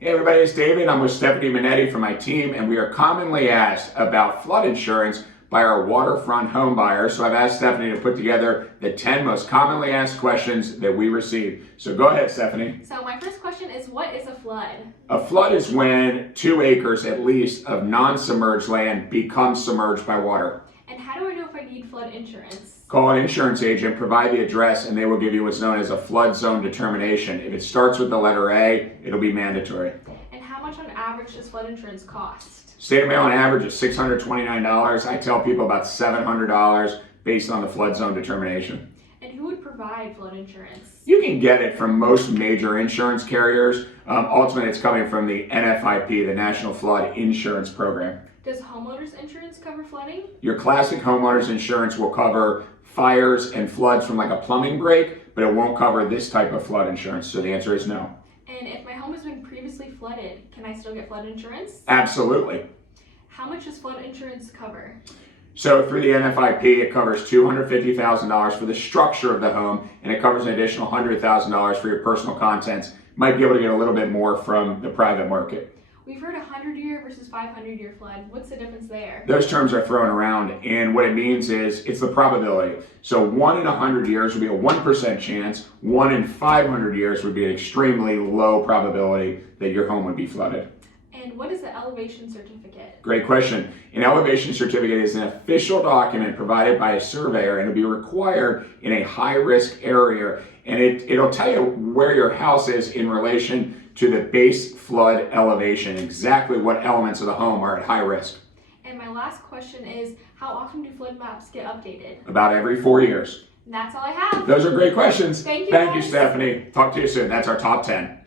Hey everybody, it's David. I'm with Stephanie Minetti from my team, and we are commonly asked about flood insurance by our waterfront home buyers. So I've asked Stephanie to put together the 10 most commonly asked questions that we receive. So go ahead, Stephanie. So my first question is, what is a flood? A flood is when 2 acres at least of non-submerged land becomes submerged by water. And how do I know if I need flood insurance? Call an insurance agent, provide the address, and they will give you what's known as a flood zone determination. If it starts with the letter A, it'll be mandatory. And how much on average does flood insurance cost? State of Maryland average is $629. I tell people about $700 based on the flood zone determination. And who would provide flood insurance? You can get it from most major insurance carriers. Ultimately, it's coming from the NFIP, the National Flood Insurance Program. Does homeowners insurance cover flooding? Your classic homeowners insurance will cover fires and floods from like a plumbing break, but it won't cover this type of flood insurance. So the answer is no. And if my home has been previously flooded, can I still get flood insurance? Absolutely. How much does flood insurance cover? So through the NFIP, it covers $250,000 for the structure of the home, and it covers an additional $100,000 for your personal contents. Might be able to get a little bit more from the private market. We've heard 100-year versus 500-year flood. What's the difference there? Those terms are thrown around, and what it means is it's the probability. So 1 in 100 years would be a 1% chance. 1 in 500 years would be an extremely low probability that your home would be flooded. And what is the elevation certificate? Great question. An elevation certificate is an official document provided by a surveyor, and it'll be required in a high-risk area, and it'll tell you where your house is in relation to the base flood elevation, exactly what elements of the home are at high risk. And my last question is, how often do flood maps get updated? About every 4 years. And that's all I have. Those are great questions. Thank you, Thank you, guys. Stephanie. Talk to you soon. That's our top 10.